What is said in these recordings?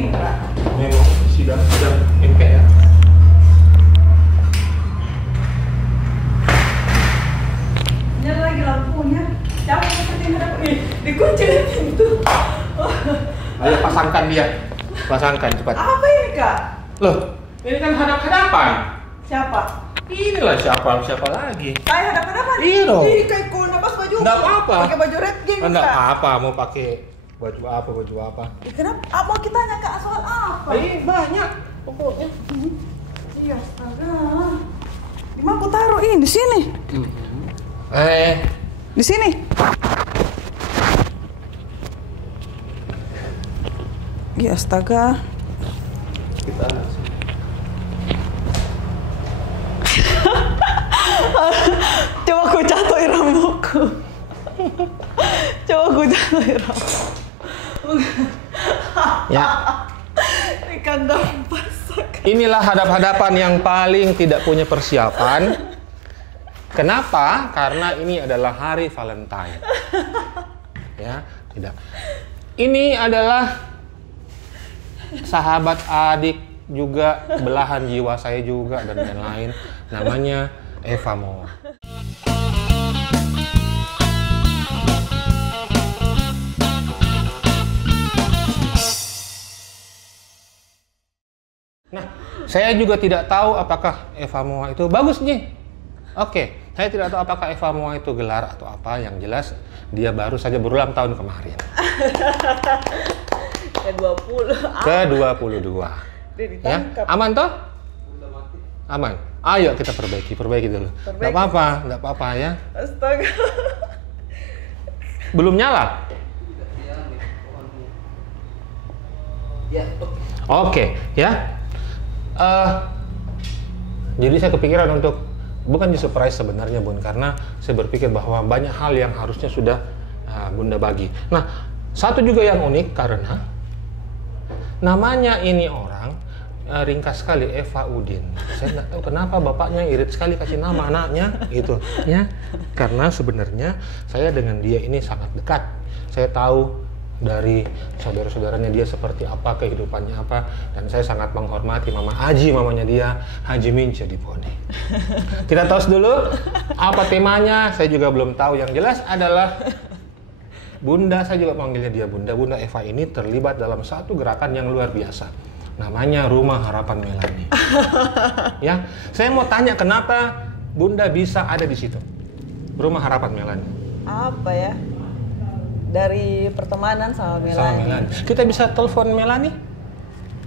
sini, Kak. Memang sidang MPR. Nyala lagi lampunya. Siapa yang seperti hadap ini? Dikunci pintu. Ayo pasangkan dia. Pasangkan cepat. Apa ini, Kak? Loh, ini kan hadap-hadapan. Siapa? Inilah siapa lagi. Kayak hadap-hadapan? Iya dong. Ih, kayak kuna pas baju. Nggak apa-apa. Pakai baju red game, Enggak Kak. apa-apa, mau pakai baju apa. Kenapa? Mau kita tanya, Kak, soal apa? Banyak pokoknya. Iya, astaga. Di mana aku taruh ini? Di sini. Di sini. Iya, astaga. Kita Coba aku jatuhin rambutku. Coba aku jatuhin rambut. ya. Ikan daun pasak. Inilah hadap-hadapan yang paling tidak punya persiapan. Kenapa? Karena ini adalah hari Valentine. Ya, tidak. Ini adalah sahabat adik juga, belahan jiwa saya juga dan lain-lain. Namanya Eva Moa. Nah, saya juga tidak tahu apakah Eva Moa itu bagus nih. Oke, saya tidak tahu apakah Eva Moa itu gelar atau apa. Yang jelas dia baru saja berulang tahun kemarin. Ke-20. Ke-22. Dia Ya, ditangkap. aman toh? Aman. Ayo kita perbaiki dulu. Nggak apa-apa ya. Astaga. Belum nyala? Oke, ya. Jadi saya kepikiran untuk bukan di surprise sebenarnya, Bun, karena saya berpikir bahwa banyak hal yang harusnya sudah Bunda bagi. Nah, satu juga yang unik karena namanya ini orang ringkas sekali, Eva Udin. Saya nggak tahu kenapa bapaknya irit sekali kasih nama anaknya gitu, ya. Karena sebenarnya saya dengan dia ini sangat dekat. Saya tahu dari saudara-saudaranya dia seperti apa, kehidupannya apa, dan saya sangat menghormati Mama Haji, mamanya dia, Haji Mince di Pone. Kita tos dulu apa temanya, saya juga belum tahu. Yang jelas adalah Bunda, saya juga panggilnya dia Bunda. Bunda Eva ini terlibat dalam satu gerakan yang luar biasa. Namanya Rumah Harapan Melani. Ya, saya mau tanya kenapa Bunda bisa ada di situ? Rumah Harapan Melani. Apa ya? Dari pertemanan sama Melani. Kita bisa telepon Melani?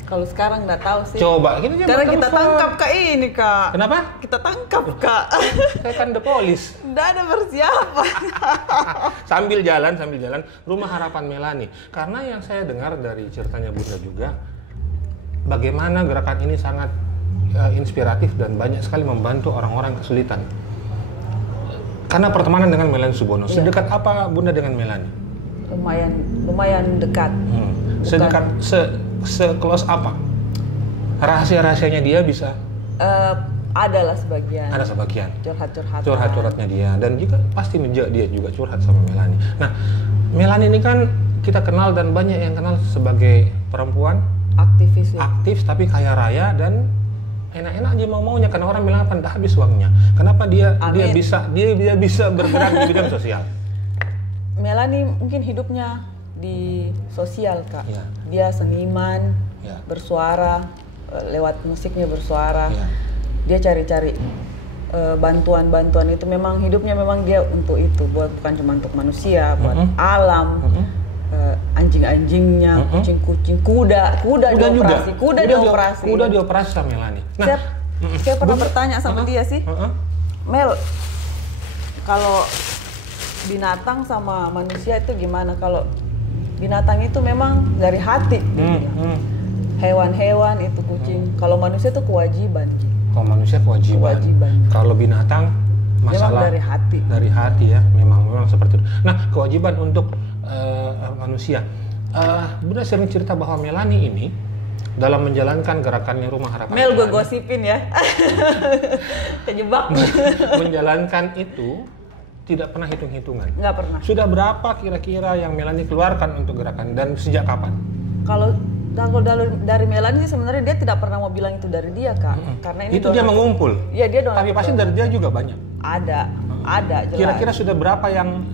Kalau sekarang nggak tahu sih. Coba, kita Karena kita tangkap Kak ini, Kak. Kenapa? Kita tangkap, Kak. Saya kan the police. Nggak ada persiapan. sambil jalan Rumah Harapan Melani. Karena yang saya dengar dari ceritanya Bunda juga, bagaimana gerakan ini sangat inspiratif dan banyak sekali membantu orang-orang kesulitan. Karena pertemanan dengan Melani Subono. Iya. Sedekat apa Bunda dengan Melani? Lumayan dekat. Sedekat se-close apa? Rahasia-rahasianya dia bisa? Ada lah sebagian. Ada sebagian. Curhat-curhatnya dia, dan juga pasti dia juga curhat sama Melani. Nah, Melani ini kan kita kenal dan banyak yang kenal sebagai perempuan Aktivis ya. aktif tapi kaya raya dan enak-enak aja maunya, karena orang bilang apa nggak habis uangnya. Kenapa dia bisa bergerak di bidang sosial? Melani mungkin hidupnya di sosial, Kak. Ya. Dia seniman, Ya. bersuara, lewat musiknya bersuara. Ya. Dia cari-cari bantuan-bantuan itu, memang hidupnya memang dia untuk itu, bukan cuma untuk manusia, buat alam, anjing-anjingnya, kucing-kucing, kuda dioperasi, Kuda dioperasi sama Melani. Nah, saya pernah bertanya sama dia sih, Mel, kalau binatang sama manusia itu gimana? Kalau binatang itu memang dari hati, hewan-hewan itu kucing. Kalau manusia itu kewajiban. Kalau manusia kewajiban. Kalau binatang masalah memang dari hati ya, memang seperti itu. Nah, kewajiban untuk manusia. Bunda sering cerita bahwa Melani ini dalam menjalankan gerakannya Rumah Harapan Mel, gue Melani, gosipin ya. Kejebak. menjalankan itu tidak pernah hitung-hitungan. Nggak pernah. Sudah berapa kira-kira yang Melani keluarkan untuk gerakan dan sejak kapan? Kalau Dan kalau dari Melanie sebenarnya dia tidak pernah mau bilang itu dari dia, Kak. Karena ini itu dia mengumpul. Iya, dia donor. Tapi pasti dari dia juga banyak. Ada jelas. Kira-kira sudah berapa yang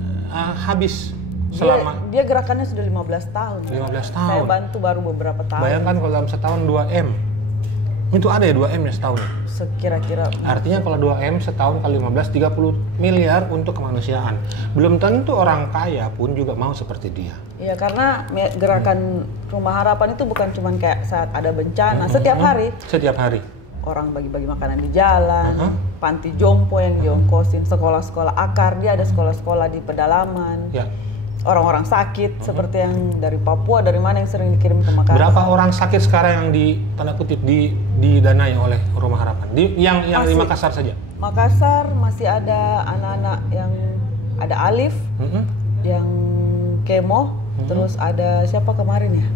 habis selama? Dia gerakannya sudah 15 tahun. 15 tahun. Saya bantu baru beberapa tahun. Bayangkan kalau dalam setahun 2M. Itu ada ya 2M ya setahun? Sekira-kira. Artinya kalau 2M setahun kali 15, 30 miliar untuk kemanusiaan. Belum tentu orang kaya pun juga mau seperti dia. Iya, karena gerakan Rumah Harapan itu bukan cuma kayak saat ada bencana. Setiap hari. Setiap hari. Orang bagi-bagi makanan di jalan, panti jompo yang diongkosin, sekolah-sekolah akar, dia ada sekolah-sekolah di pedalaman. Ya. Orang-orang sakit seperti yang dari Papua, dari mana yang sering dikirim ke Makassar. Berapa orang sakit sekarang yang tanda kutip didanai oleh Rumah Harapan? Yang di Makassar saja? Makassar masih ada anak-anak yang ada Alif, yang kemo, terus ada siapa kemarin ya?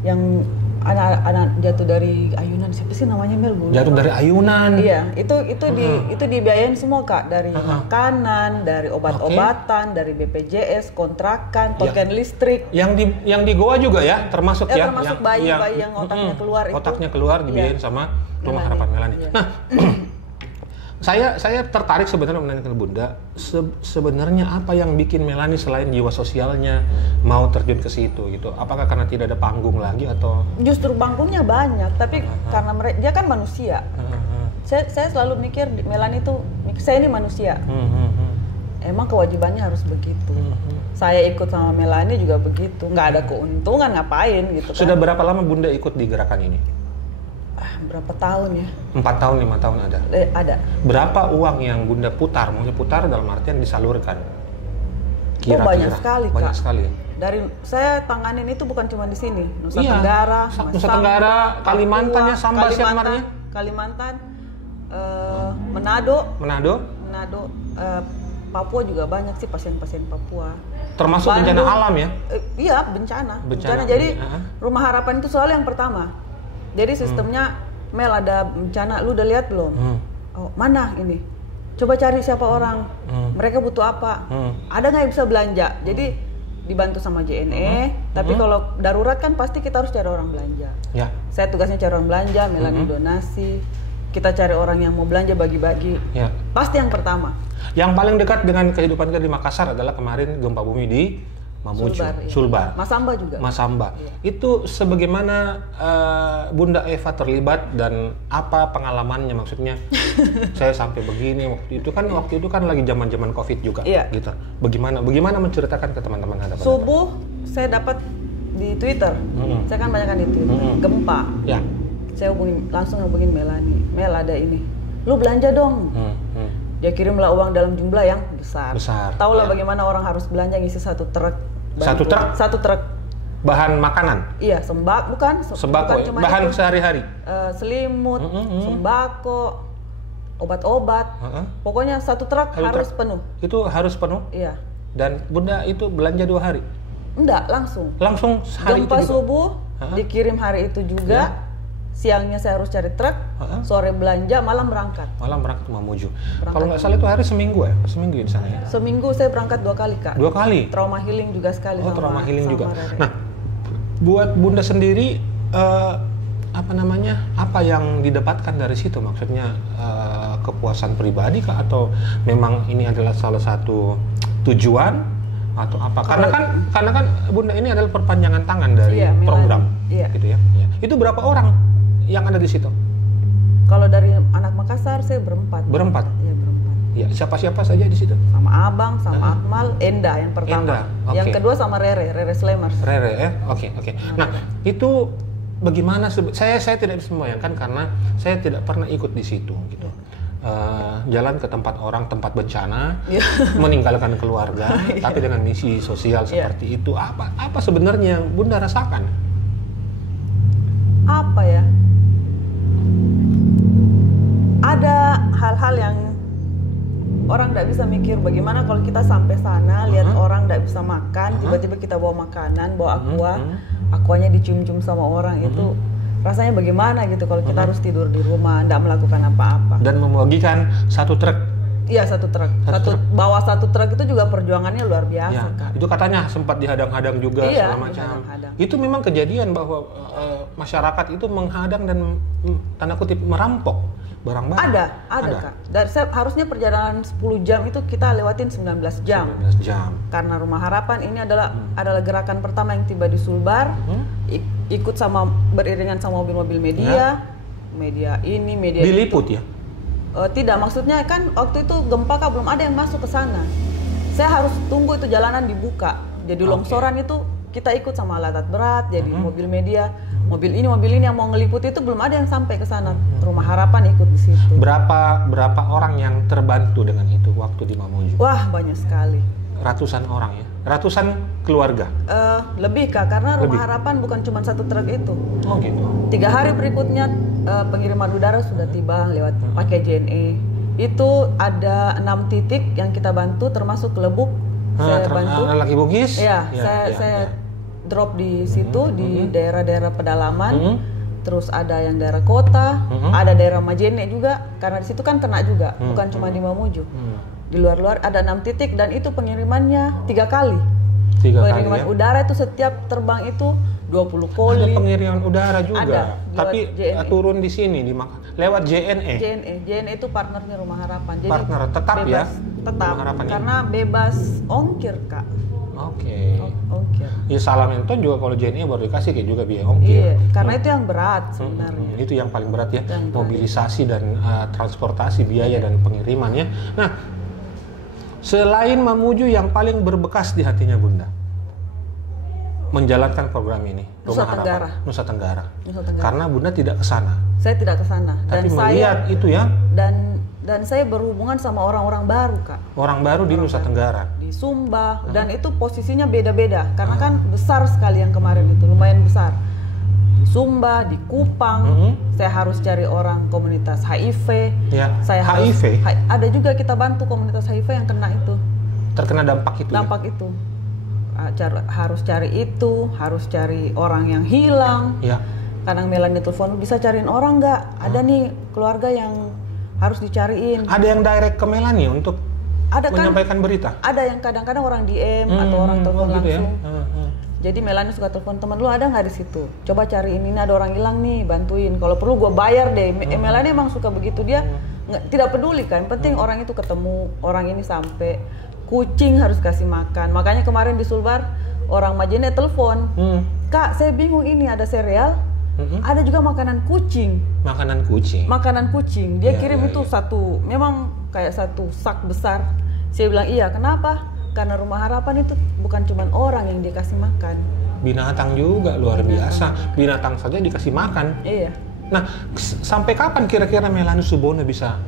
Yang anak-anak jatuh dari ayunan, siapa sih namanya Mel? Jatuh dari ayunan. Iya, itu dibiayain semua, Kak, dari makanan, dari obat-obatan, dari BPJS, kontrakan, token listrik. Yang di Goa juga ya, termasuk ya. Termasuk bayi yang otaknya keluar itu. Otaknya keluar dibiayain sama Rumah Harapan Melanie. Iya. Nah, saya tertarik sebenarnya menanyakan Bunda, sebenarnya apa yang bikin Melanie selain jiwa sosialnya mau terjun ke situ gitu? Apakah karena tidak ada panggung lagi atau? Justru panggungnya banyak, tapi karena dia kan manusia. Saya selalu mikir Melanie itu, saya ini manusia. Emang kewajibannya harus begitu. Saya ikut sama Melanie juga begitu. Nggak ada keuntungan ngapain gitu. Sudah berapa lama Bunda ikut di gerakan ini? Berapa tahun ya? 4 tahun, 5 tahun ada? Ada. Berapa uang yang Bunda putar? Maksudnya putar dalam artian disalurkan? Kira-kira. Banyak sekali, Kak. Banyak sekali. Dari saya tanganin itu bukan cuma di sini, Nusa Tenggara, Nusa Tenggara, Kalimantan ya, Sambas ya kemarin. Kalimantan, Manado, Papua juga banyak sih pasien-pasien Papua. Termasuk bencana alam ya? Iya, bencana. Jadi Rumah Harapan itu selalu yang pertama. Jadi sistemnya, Mel ada bencana, lu udah lihat belum? Oh, mana ini? Coba cari siapa orang, mereka butuh apa? Ada nggak yang bisa belanja? Jadi dibantu sama JNE, tapi kalau darurat kan pasti kita harus cari orang belanja. Ya. Saya tugasnya cari orang belanja, Melanie donasi, kita cari orang yang mau belanja bagi-bagi. Ya. Pasti yang pertama. Yang paling dekat dengan kehidupan kita di Makassar adalah kemarin gempa bumi di Mamuju, Sulbar. Masamba juga. Masamba. Iya. Itu sebagaimana Bunda Eva terlibat dan apa pengalamannya, maksudnya saya sampai begini waktu itu kan lagi zaman-zaman Covid juga, gitu. Bagaimana menceritakan ke teman-teman Anda? Subuh saya dapat di Twitter. Saya kan banyak di Twitter. Gempa. Ya. Saya langsung hubungin Melanie. Mel, ada ini. Lu belanja dong. Dia kirimlah uang dalam jumlah yang besar. Tahu lah bagaimana orang harus belanja ngisi satu truk. Satu truk? Bahan makanan? Iya, sembako. Bukan cuma bahan itu. Sehari-hari? Selimut, sembako, obat-obat. Pokoknya satu truk harus penuh. Itu harus penuh? Iya. Dan Bunda itu belanja 2 hari? Enggak, langsung. Langsung hari Gempa itu juga? Subuh, dikirim hari itu juga. Ya. Siangnya saya harus cari truk, sore belanja, malam berangkat. Malam berangkat ke Mamuju. Kalau nggak salah itu hari seminggu ya? Seminggu ya di sana ya? Seminggu saya berangkat 2 kali, Kak. 2 kali? Trauma healing juga sekali. Oh, trauma healing juga. Nah, buat Bunda sendiri, apa yang didapatkan dari situ? Maksudnya kepuasan pribadi kah? Atau memang ini adalah salah satu tujuan? Atau apa? Karena kan Bunda ini adalah perpanjangan tangan dari program, gitu ya. Itu berapa orang yang ada di situ? Kalau dari anak Makassar saya berempat. Berempat? Iya, berempat. Ya, siapa-siapa saja di situ? Sama Abang, sama Akmal, Enda yang pertama. Yang kedua sama Rere Slamers. Rere ya? Oke. Nah, itu bagaimana? Saya tidak bisa membayangkan karena saya tidak pernah ikut di situ gitu. Jalan ke tempat orang, tempat bencana, meninggalkan keluarga, tapi dengan misi sosial seperti itu. Apa sebenarnya yang Bunda rasakan? Apa ya? Ada hal-hal yang orang tidak bisa mikir bagaimana kalau kita sampai sana lihat orang tidak bisa makan, tiba-tiba kita bawa makanan, bawa aquanya dicium-cium sama orang, itu rasanya bagaimana gitu kalau kita harus tidur di rumah, tidak melakukan apa-apa. Dan membagikan satu truk Iya, satu truk. Bawa satu truk itu juga perjuangannya luar biasa ya, kan. Itu katanya sempat dihadang-hadang juga Iya, segala macam. Itu memang kejadian bahwa masyarakat itu menghadang dan tanda kutip merampok barang-barang. Ada. Kak. Dan harusnya perjalanan 10 jam itu kita lewatin 19 jam. 19 jam. Karena Rumah Harapan ini adalah gerakan pertama yang tiba di Sulbar, ikut beriringan sama mobil-mobil media. Media diliput ya? Tidak, maksudnya kan waktu itu gempa Kak, belum ada yang masuk ke sana. Saya harus tunggu itu jalanan dibuka. Jadi longsoran itu kita ikut sama alat berat, jadi mobil media, mobil ini yang mau ngeliput itu belum ada yang sampai ke sana. Rumah Harapan ikut di situ. Berapa orang yang terbantu dengan itu waktu di Mamuju? Wah, banyak sekali. Ratusan orang ya? Ratusan keluarga? Lebih Kak, karena Rumah Harapan bukan cuma satu truk itu. Oh gitu. 3 hari berikutnya pengiriman udara sudah tiba lewat pakai JNE. Itu ada 6 titik yang kita bantu, termasuk Lebuk. Saya bantu. Laki Bugis? Ya, saya drop di situ di daerah-daerah pedalaman. Terus ada yang daerah kota, ada daerah Majene juga, karena di situ kan kena juga, bukan cuma di Mamuju. Di luar-luar ada 6 titik dan itu pengirimannya 3 kali. Pengiriman udara itu setiap terbang itu 20 koli. Ada pengiriman udara juga. Ada, tapi turun di sini lewat JNE. JNE itu partnernya Rumah Harapan. Jadi partner tetap bebas, ya. Tetap. Karena bebas ongkir, Kak. Oke. Ongkir. Ya Salamenton juga kalau JNE baru dikasih kayak juga biaya ongkir. Iya, karena itu yang berat sebenarnya. Itu yang paling berat ya, mobilisasi dan transportasi biaya dan pengirimannya. Nah, selain Mamuju yang paling berbekas di hatinya Bunda menjalankan program ini, Nusa Tenggara. Karena Bunda tidak ke sana. Saya tidak ke sana. Tapi melihat itu ya. Dan saya berhubungan sama orang-orang baru, Kak. Orang baru di Nusa Tenggara. Di Sumba dan itu posisinya beda-beda karena kan besar sekali yang kemarin itu, lumayan besar. Di Sumba, di Kupang, saya harus cari orang komunitas HIV. Ya. HIV. Ada juga kita bantu komunitas HIV yang kena itu. Terkena dampak itu. Dampak itu. Harus cari itu, harus cari orang yang hilang. Ya. Kadang Melani telepon, bisa cariin orang nggak? Ada nih keluarga yang harus dicariin. Ada yang direct ke Melani untuk menyampaikan berita? Ada yang kadang-kadang orang DM atau orang telepon langsung. Ya? Jadi Melani suka telepon, teman lu ada nggak di situ? Coba cariin, ini ada orang hilang nih, bantuin. Kalau perlu gue bayar deh. Melani emang suka begitu, dia tidak peduli kan. Penting orang itu ketemu, orang ini sampai. Kucing harus kasih makan. Makanya kemarin di Sulbar orang Majene telepon, Kak saya bingung ini ada sereal, ada juga makanan kucing. Makanan kucing. Dia kirim itu satu, memang kayak satu sak besar. Saya bilang iya, kenapa? Karena Rumah Harapan itu bukan cuma orang yang dikasih makan. Binatang juga luar biasa. Binatang saja dikasih makan. Iya. Nah, sampai kapan kira-kira Melani Subono bisa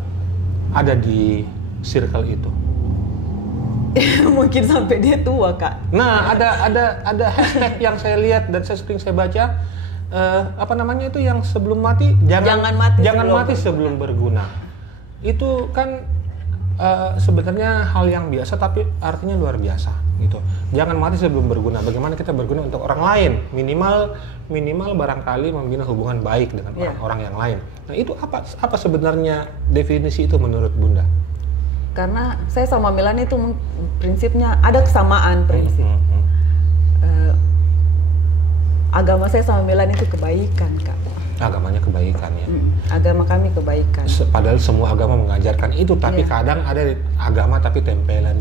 ada di circle itu? Mungkin sampai dia tua, Kak. Nah, ada hashtag yang saya lihat dan sering saya baca, apa namanya itu yang sebelum mati jangan mati sebelum berguna. Itu kan sebenarnya hal yang biasa tapi artinya luar biasa gitu. Jangan mati sebelum berguna. Bagaimana kita berguna untuk orang lain? Minimal barangkali membina hubungan baik dengan orang-orang yang lain. Nah, itu apa sebenarnya definisi itu menurut Bunda? Karena saya sama Melani itu prinsipnya ada kesamaan prinsip. Agama saya sama Melani itu kebaikan, Kak. Agamanya kebaikan ya. Agama kami kebaikan. Padahal semua agama mengajarkan itu, tapi kadang ada agama tapi tempelan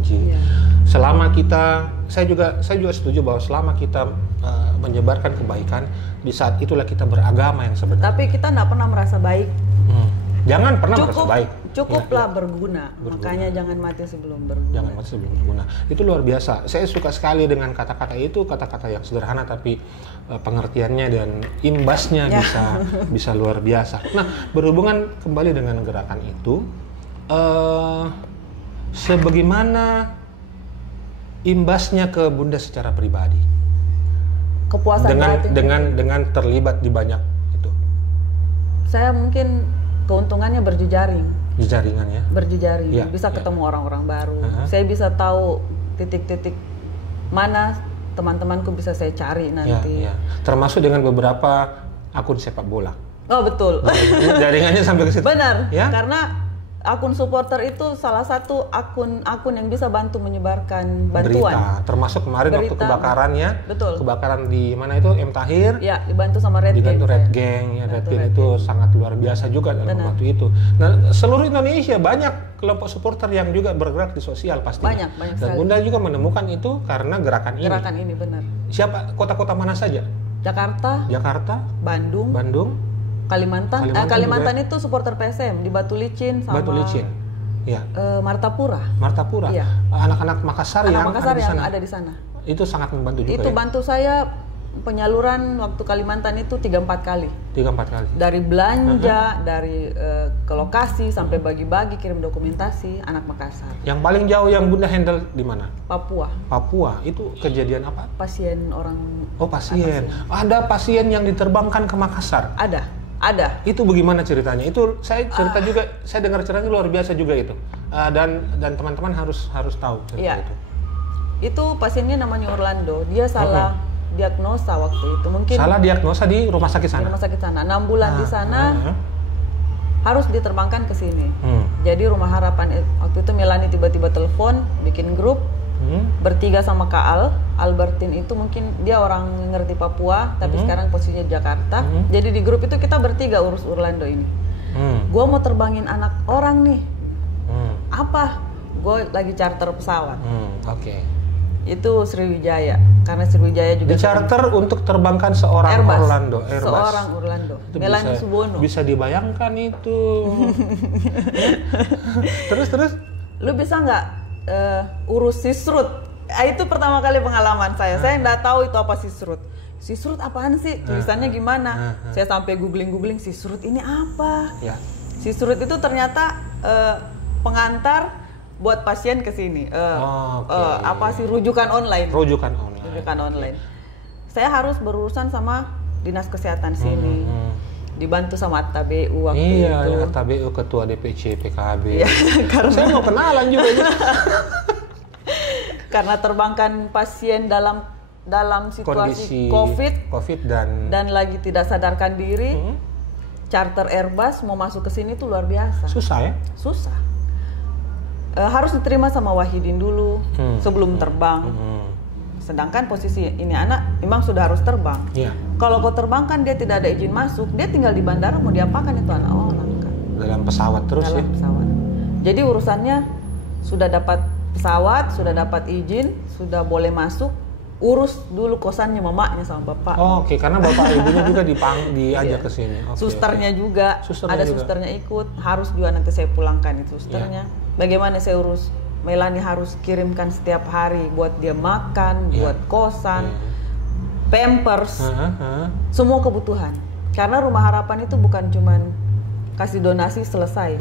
Selama kita, saya juga setuju bahwa selama kita menyebarkan kebaikan, di saat itulah kita beragama yang sebenarnya. Tapi kita tidak pernah merasa baik. Jangan pernah merasa baik. Cukuplah berguna. Makanya jangan mati sebelum berguna. Jangan mati sebelum berguna. Itu luar biasa. Saya suka sekali dengan kata-kata itu, kata-kata yang sederhana tapi pengertiannya dan imbasnya bisa luar biasa. Nah, berhubungan kembali dengan gerakan itu, sebagaimana imbasnya ke Bunda secara pribadi? Kepuasan dengan terlibat di banyak itu. Saya mungkin keuntungannya berjejaring. Berjejaring. Bisa ketemu orang-orang baru. Saya bisa tahu titik-titik mana teman-temanku bisa saya cari nanti. Termasuk dengan beberapa akun sepak bola. Oh betul. Jaringannya sampai ke situ. Benar. Karena akun supporter itu salah satu akun yang bisa bantu menyebarkan bantuan. Berita, termasuk kemarin waktu kebakarannya. Betul. Kebakaran di mana itu? M. Tahir. Ya, dibantu sama Red Gang. Dibantu Red Gang, ya Red Gang itu sangat luar biasa juga dalam waktu itu. Nah, seluruh Indonesia banyak kelompok supporter yang juga bergerak di sosial pastinya. Banyak Dan Bunda juga menemukan itu karena gerakan ini. Gerakan ini benar. Siapa kota-kota mana saja? Jakarta, Bandung, Kalimantan itu supporter PSM di Batu Licin sama ya. Martapura. Iya. Anak-anak Makassar yang ada di sana. Itu sangat membantu juga. Itu bantu saya penyaluran waktu Kalimantan itu 3-4 kali. 3-4 kali. Dari belanja, dari ke lokasi sampai bagi-bagi kirim dokumentasi anak Makassar. Yang paling jauh yang Bunda handle di mana? Papua. Itu kejadian apa? Pasien orang. Oh, pasien. Ada pasien yang diterbangkan ke Makassar. Ada. Itu bagaimana ceritanya? Itu saya cerita juga, saya dengar ceritanya luar biasa juga itu. Dan teman-teman harus tahu cerita itu. Itu pasiennya namanya Orlando. Dia salah diagnosa waktu itu. Mungkin salah diagnosa di rumah sakit sana. Di rumah sakit sana. 6 bulan di sana. Harus diterbangkan ke sini. Jadi Rumah Harapan waktu itu Melani tiba-tiba telepon, bikin grup. Bertiga sama Kak Albertin itu mungkin dia orang ngerti Papua, tapi sekarang posisinya di Jakarta. Jadi di grup itu kita bertiga urus Orlando ini. Gue mau terbangin anak orang nih. Apa? Gue lagi charter pesawat. Oke. Itu Sriwijaya, karena Sriwijaya juga charter untuk terbangkan seorang Airbus. Airbus. Seorang Orlando. Melani Subono. Bisa dibayangkan itu. Terus? Lu bisa nggak urus sisrut? Itu pertama kali pengalaman saya. Saya nggak tahu itu apa sisrut. Sisrut apaan sih? Tulisannya gimana? Saya sampai googling sisrut ini apa? Sisrut itu ternyata pengantar buat pasien ke sini. Apa sih rujukan online? Rujukan online. Saya harus berurusan sama dinas kesehatan sini. Dibantu sama Atta BU waktu itu. Iya, Atta BU ketua DPC PKB. Karena saya mau kenalan juga. Karena terbangkan pasien dalam situasi COVID dan lagi tidak sadarkan diri. Charter Airbus mau masuk ke sini tuh luar biasa. Susah ya? Susah. Harus diterima sama Wahidin dulu sebelum terbang. Sedangkan posisi ini anak memang sudah harus terbang. Kalau kau terbang kan dia tidak ada izin masuk, dia tinggal di bandara mau diapakan itu anak orang kan? Dalam pesawat terus dalam pesawat. Jadi urusannya sudah dapat pesawat, sudah dapat izin, sudah boleh masuk, urus dulu kosannya mamanya sama bapak. Oke, karena bapak ibunya juga diajak ke sini. Susternya juga, ada susternya ikut, harus juga nanti saya pulangkan itu susternya. Bagaimana saya urus? Melani harus kirimkan setiap hari buat dia makan, buat kosan, pampers, semua kebutuhan. Karena Rumah Harapan itu bukan cuman kasih donasi selesai.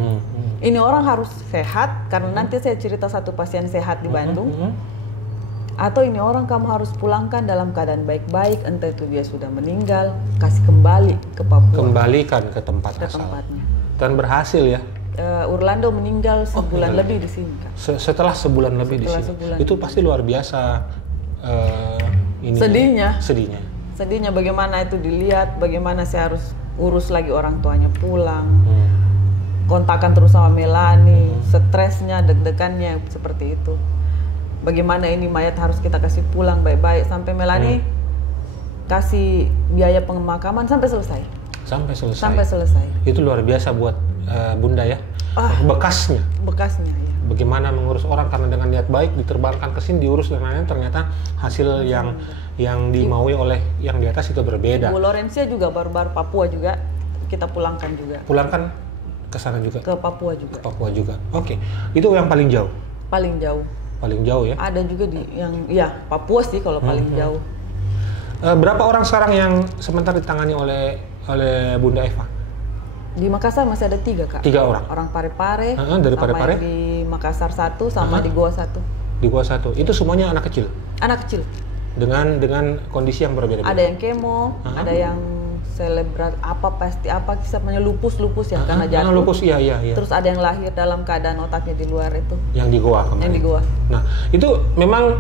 Ini orang harus sehat, karena nanti saya cerita satu pasien sehat di Bandung. Atau ini orang kamu harus pulangkan dalam keadaan baik-baik, entah itu dia sudah meninggal, kasih kembali ke Papua. Kembalikan ke tempat asal. Tempatnya. Dan berhasil ya. Orlando meninggal sebulan lebih di sini kan. Setelah sebulan lebih di sini. Itu pasti luar biasa. Sedihnya bagaimana itu dilihat, bagaimana saya harus urus lagi orang tuanya pulang. Kontakan terus sama Melani, stresnya, deg-degannya seperti itu. Bagaimana ini mayat harus kita kasih pulang baik-baik sampai Melani kasih biaya pemakaman sampai selesai. Itu luar biasa buat Bunda ya. Bekasnya ya. Bagaimana mengurus orang karena dengan niat baik diterbangkan ke sini diurus dan lain-lain, ternyata hasil yang dimaui oleh yang di atas itu berbeda. Bu Lorencia juga baru-baru Papua juga kita pulangkan juga. Pulangkan ke sana juga. Ke Papua juga. Oke. Itu yang paling jauh. Paling jauh ya. Ada juga Papua sih kalau paling jauh. Berapa orang sekarang yang sementara ditangani oleh Bunda Eva? Di Makassar masih ada 3 Kak. 3 orang? Orang Parepare, dari Parepare? Di Makassar 1 sama di Goa 1. Di Goa 1, itu semuanya anak kecil? Anak kecil. Dengan kondisi yang berbeda-beda? Ada yang kemo, ada yang selebrat namanya lupus ya, karena jatuh. Lupus, iya. Terus ada yang lahir dalam keadaan otaknya di luar itu. Yang di Goa kemarin? Yang di Goa. Nah, itu memang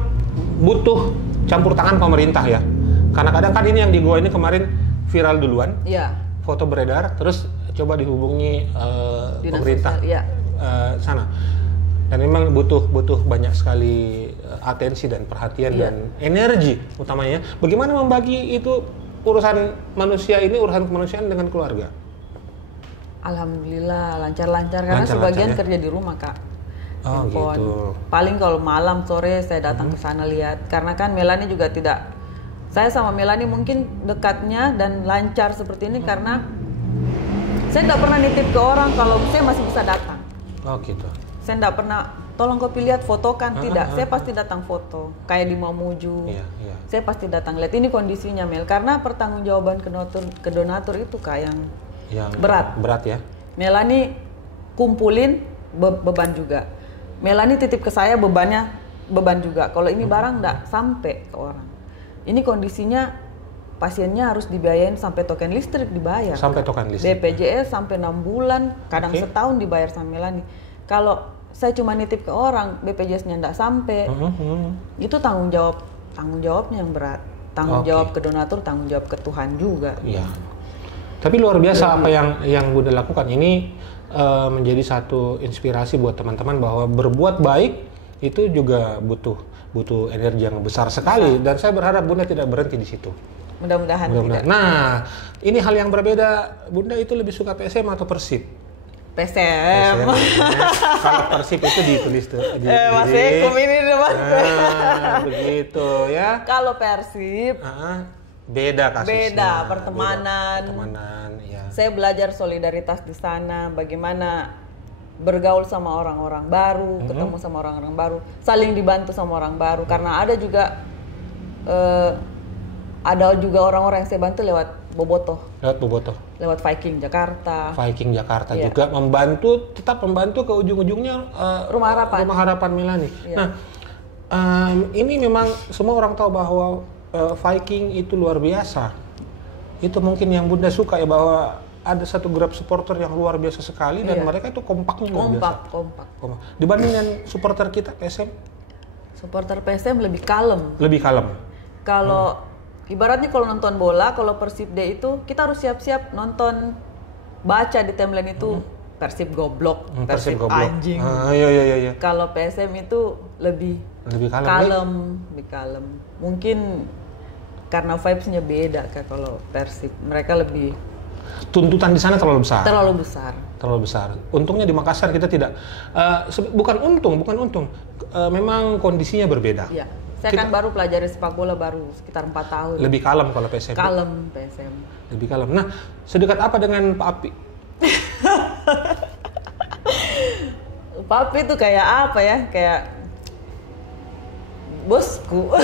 butuh campur tangan pemerintah ya? Karena kadang kan ini yang di Goa ini kemarin viral duluan. Iya. Foto beredar, terus coba dihubungi pemerintah. sana. Dan memang butuh banyak sekali atensi dan perhatian dan energi utamanya. Bagaimana membagi itu urusan manusia ini, urusan kemanusiaan dengan keluarga? Alhamdulillah lancar-lancar karena sebagian kerja di rumah, Kak. Oh gitu. Paling kalau malam sore saya datang ke sana lihat. Karena kan Melani juga tidak. Saya sama Melani mungkin dekatnya dan lancar seperti ini karena saya tidak pernah nitip ke orang kalau saya masih bisa datang. Oh gitu. Saya tidak pernah, tolong kopi lihat fotokan, tidak. Saya pasti datang foto. Kayak di Mamuju, saya pasti datang lihat ini kondisinya Mel. Karena pertanggungjawaban ke donatur itu Kak yang berat. Berat ya. Melani kumpulin beban juga. Melani titip ke saya beban juga. Kalau ini barang tidak sampai ke orang. Ini kondisinya pasiennya harus dibiayain sampai token listrik dibayar. Sampai token listrik. BPJS sampai 6 bulan, kadang setahun dibayar sama Melani. Kalau saya cuma nitip ke orang, BPJS-nya enggak sampai. Itu tanggung jawabnya yang berat. Tanggung jawab ke donatur, tanggung jawab ke Tuhan juga. Iya. Tapi luar biasa apa yang Bunda lakukan ini menjadi satu inspirasi buat teman-teman bahwa berbuat baik itu juga butuh energi yang besar sekali dan saya berharap Bunda tidak berhenti di situ. Mudah-mudahan tidak. Nah, ini hal yang berbeda. Bunda itu lebih suka PSM atau Persib? PSM. Kalau Persib itu ditulis tuh. Mas Ekum ini Mas. Begitu ya. Kalau Persib beda kasusnya. Beda, pertemanan. Ya. Saya belajar solidaritas di sana, bagaimana bergaul sama orang-orang baru, ketemu sama orang-orang baru, saling dibantu sama orang baru. Karena ada juga orang-orang yang saya bantu lewat Bobotoh. Lewat Viking Jakarta Iya. Juga tetap membantu ke ujung-ujungnya Rumah Harapan Melani. Iya. Nah, ini memang semua orang tahu bahwa Viking itu luar biasa. Itu mungkin yang Bunda suka ya, bahwa ada satu grup supporter yang luar biasa sekali dan mereka itu kompaknya luar biasa. Kompak. Dibanding dengan supporter kita PSM? Supporter PSM lebih kalem. Kalau ibaratnya kalau nonton bola, kalau Persib Day itu kita harus siap-siap nonton, baca di timeline itu Persib goblok, Persib anjing. Iya. Kalau PSM itu lebih kalem. Mungkin karena vibes-nya beda Kak kalau Persib. Mereka lebih tuntutan di sana terlalu besar. Untungnya di Makassar kita tidak bukan untung. Memang kondisinya berbeda. Iya. Saya kan baru pelajari sepak bola baru sekitar 4 tahun. Lebih kalem kalau PSM. PSM. Lebih kalem. Nah, sedekat apa dengan Pak Api? Pak Api itu kayak apa ya? Kayak bosku.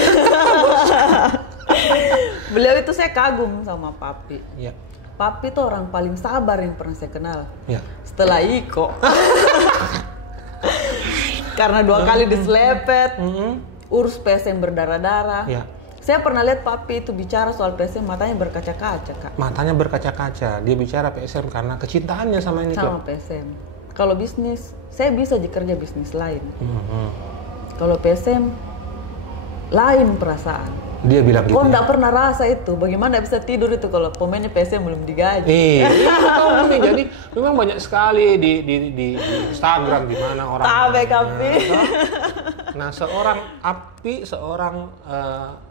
Beliau itu saya kagum sama Pak Api. Iya. Pak Api itu orang paling sabar yang pernah saya kenal. Iya. Setelah Iko. Karena 2 kali diselepet. Urus PSM berdarah-darah. Ya. Saya pernah lihat Papi itu bicara soal PSM, matanya berkaca-kaca, Kak. Matanya berkaca-kaca. Dia bicara PSM karena kecintaannya sama ini sama klub. PSM. Kalau bisnis, saya bisa kerja bisnis lain. Kalau PSM, lain perasaan. Dia bilang gitu. Kok nggak pernah rasa itu? Bagaimana bisa tidur itu kalau pemainnya PSM belum digaji? Jadi memang banyak sekali di Instagram di mana orang. Nah, seorang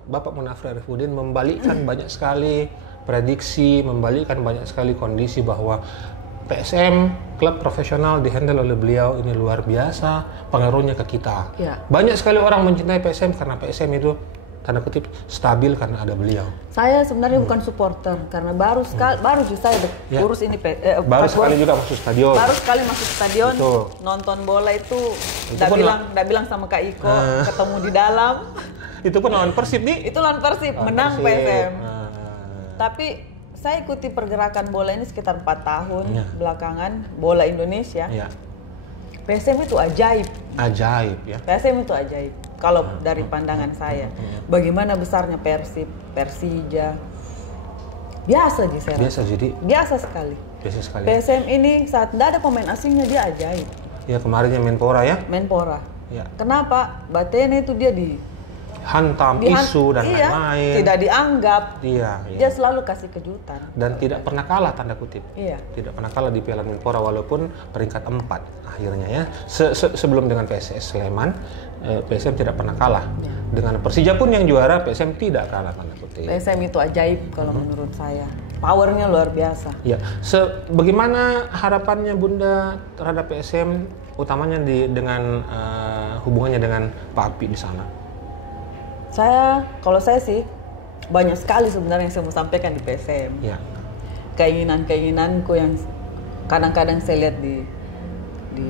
Bapak Munafri Arifudin membalikkan banyak sekali prediksi, membalikkan banyak sekali kondisi bahwa PSM, klub profesional dihandle oleh beliau ini luar biasa pengaruhnya ke kita. Ya. Banyak sekali orang mencintai PSM karena PSM itu tanda kutip stabil karena ada beliau. Saya sebenarnya bukan supporter karena baru sih saya urus ini baru sekali juga masuk stadion. Baru sekali masuk stadion, nonton bola itu enggak bilang sama Kak Iko, ketemu di dalam. Itu pun lawan Persib nih. Itu lawan Persib, menang PSM. Tapi saya ikuti pergerakan bola ini sekitar 4 tahun belakangan bola Indonesia. PSM itu ajaib. Ajaib ya. PSM itu ajaib. Kalau dari pandangan saya, bagaimana besarnya Persib, Persija, biasa Biasa sekali. PSM ini saat tidak ada pemain asingnya dia ajaib. Ya kemarinnya Menpora ya. Ya. Kenapa? Batene itu dia hantam isu dan lain-lain. Tidak dianggap. Iya. Dia selalu kasih kejutan. Dan tidak pernah kalah tanda kutip. Iya. Tidak pernah kalah di Piala Menpora walaupun peringkat 4 akhirnya ya. Sebelum dengan PSS Sleman, PSM tidak pernah kalah. Iya. Dengan Persija pun yang juara, PSM tidak kalah tanda kutip. PSM itu ajaib kalau menurut saya. Powernya luar biasa. Ya. Bagaimana harapannya Bunda terhadap PSM, utamanya dengan hubungannya dengan Pak Api di sana? Kalau saya sih banyak sekali sebenarnya yang saya mau sampaikan di PSM. Ya. Keinginanku yang kadang-kadang saya lihat di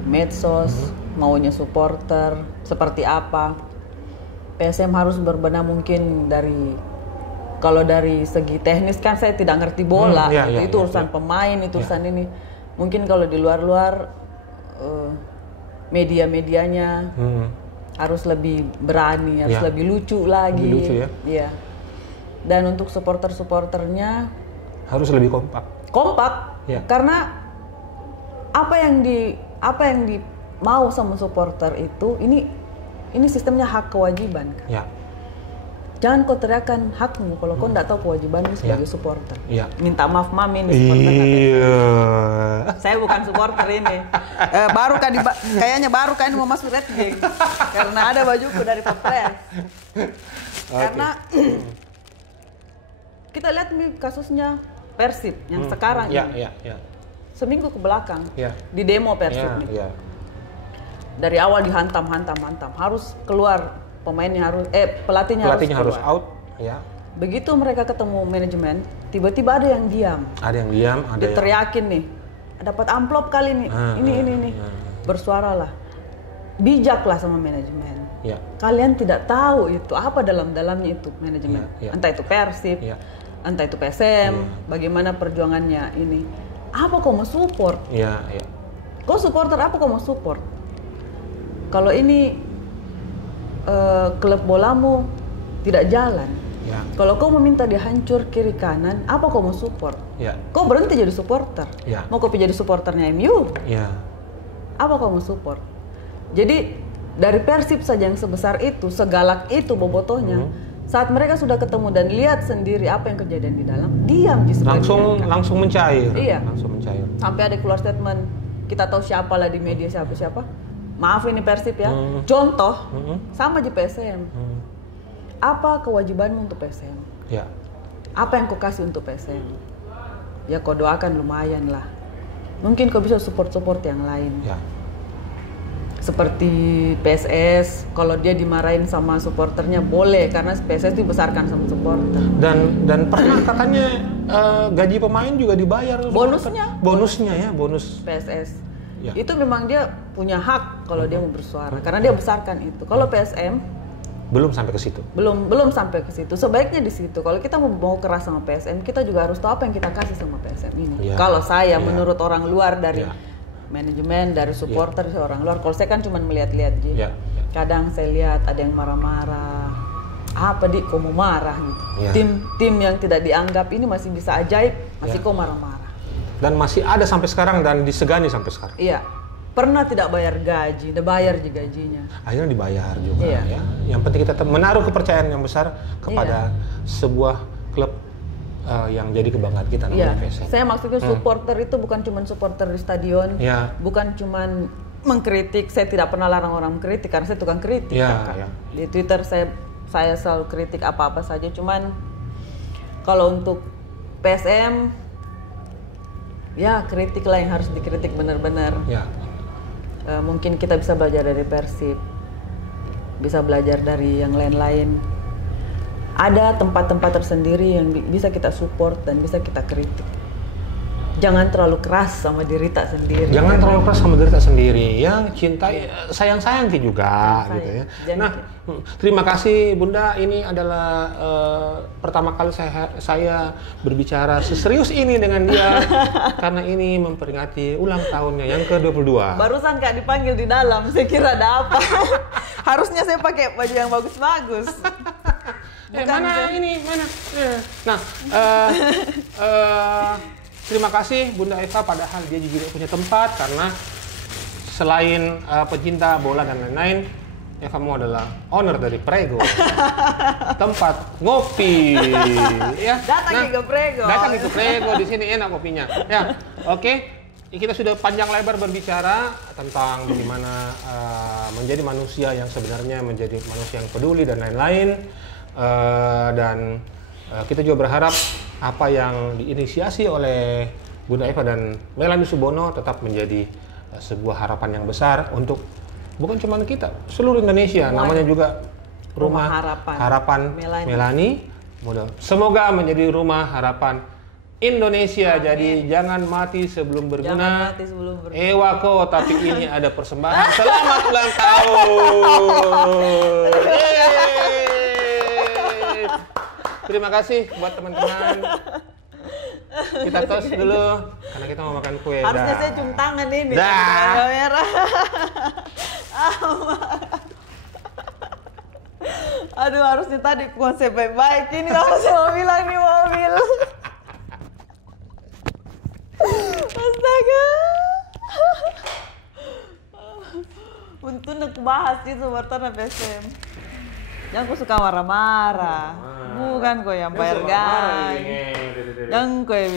medsos, maunya supporter seperti apa. PSM harus berbenah mungkin kalau dari segi teknis kan saya tidak ngerti bola, itu urusan pemain, itu urusan ini. Mungkin kalau di luar-luar media-medianya harus lebih berani, harus lebih lucu lagi. Lebih lucu ya? Iya. Dan untuk supporter-supporternya harus lebih kompak. Kompak, ya. Karena apa yang mau sama supporter itu, ini sistemnya hak kewajiban kan? Ya. Jangan kau teriakan hakmu kalau kau tidak tahu kewajibanmu sebagai supporter. Ya. Minta maaf mami ini supporter. Iya. Saya bukan supporter ini. Kayaknya baru ini mau masuk Red Gang karena ada bajuku dari Popres. Karena kita lihat nih kasusnya Persib yang sekarang ini. Seminggu ke belakang di demo Persib nih. Dari awal dihantam, harus keluar. Pemainnya pelatihnya harus out, ya. Begitu mereka ketemu manajemen, tiba-tiba ada yang diam. Ada yang teriakin nih, dapat amplop kali nih, ini. Bersuaralah, bijaklah sama manajemen. Ya. Kalian tidak tahu itu apa dalamnya itu manajemen. Entah itu Persib, entah itu PSM, bagaimana perjuangannya ini. Apa kau mau support? Kau supporter apa kau mau support? Kalau ini klub bolamu tidak jalan. Ya. Kalau kau meminta dia hancur kiri kanan, apa kau mau support? Ya. Kau berhenti jadi supporter. Ya. Mau kau jadi supporternya MU? Ya. Apa kau mau support? Jadi dari Persib saja yang sebesar itu, segalak itu bobotohnya, saat mereka sudah ketemu dan lihat sendiri apa yang kejadian di dalam, diam justru. Langsung mencair. Iya. Langsung mencair. Sampai ada keluar statement, kita tahu siapa lah di media siapa. Maaf ini Persib ya. Contoh sama di PSM. Apa kewajibanmu untuk PSM? Ya. Apa yang kau kasih untuk PSM? Ya kau doakan lumayan lah. Mungkin kau bisa support yang lain. Ya. Seperti PSS, kalau dia dimarahin sama supporternya boleh karena PSS dibesarkan sama supporter. Dan pernah katanya gaji pemain juga dibayar. Bonus PSS. Ya. Itu memang dia punya hak kalau dia mau bersuara karena dia besarkan itu. Kalau PSM belum sampai ke situ. Belum sampai ke situ. Sebaiknya di situ. Kalau kita mau keras sama PSM, kita juga harus tahu apa yang kita kasih sama PSM ini. Ya. Kalau saya menurut orang luar dari manajemen, dari supporter orang luar, kalau saya kan cuma melihat-lihat gitu. Ya. Kadang saya lihat ada yang marah-marah. Apa kok mau marah gitu. Ya. Tim yang tidak dianggap ini masih bisa ajaib, masih kok marah-marah. Dan masih ada sampai sekarang dan disegani sampai sekarang. Iya. Pernah tidak bayar gaji, udah bayar gajinya. Akhirnya dibayar juga ya. Yang penting kita menaruh kepercayaan yang besar kepada sebuah klub yang jadi kebanggaan kita namanya PSM. Saya maksudnya supporter itu bukan cuma supporter di stadion, bukan cuma mengkritik. Saya tidak pernah larang orang mengkritik karena saya tukang kritik. Di Twitter saya selalu kritik apa-apa saja. Cuman kalau untuk PSM kritik lah yang harus dikritik benar-benar. Mungkin kita bisa belajar dari Persib, bisa belajar dari yang lain-lain. Ada tempat-tempat tersendiri yang bisa kita support dan bisa kita kritik. Jangan terlalu keras sama diri tak sendiri. Jangan terlalu keras sama diri tak sendiri. Yang cintai, sayang-sayang juga gitu ya. Nah, terima kasih Bunda. Ini adalah pertama kali saya berbicara seserius ini dengan dia karena ini memperingati ulang tahunnya yang ke-22. Barusan Kak dipanggil di dalam, saya kira ada apa. Harusnya saya pakai baju yang bagus-bagus. Mana? Nah, terima kasih Bunda Eva, padahal dia juga punya tempat karena selain pecinta bola dan lain-lain, Evamu adalah owner dari Prego, tempat ngopi, ya. Datang ke Prego. Datang ke Prego, di sini enak kopinya. Ya, oke. Kita sudah panjang lebar berbicara tentang bagaimana menjadi manusia yang sebenarnya, menjadi manusia yang peduli dan lain-lain. Dan kita juga berharap apa yang diinisiasi oleh Bunda Eva dan Melanie Subono tetap menjadi sebuah harapan yang besar untuk bukan cuma kita, seluruh Indonesia. Namanya juga Rumah Harapan Melanie. Semoga menjadi rumah harapan Indonesia. Amin. Jadi jangan mati sebelum berguna. Ewako, tapi ini ada persembahan. Selamat ulang tahun. Terima kasih buat teman-teman. Kita tos dulu karena kita mau makan kue. Harusnya saya cium tangan ini. Merah. Aduh, harusnya tadi konsep baik-baik. Ini kamu saya mau bilang di mobil. Astaga. Untung aku bahas itu Wartana PSM. Jangan aku suka marah-marah. Bukan kau yang bayar guys. Jangan kau yang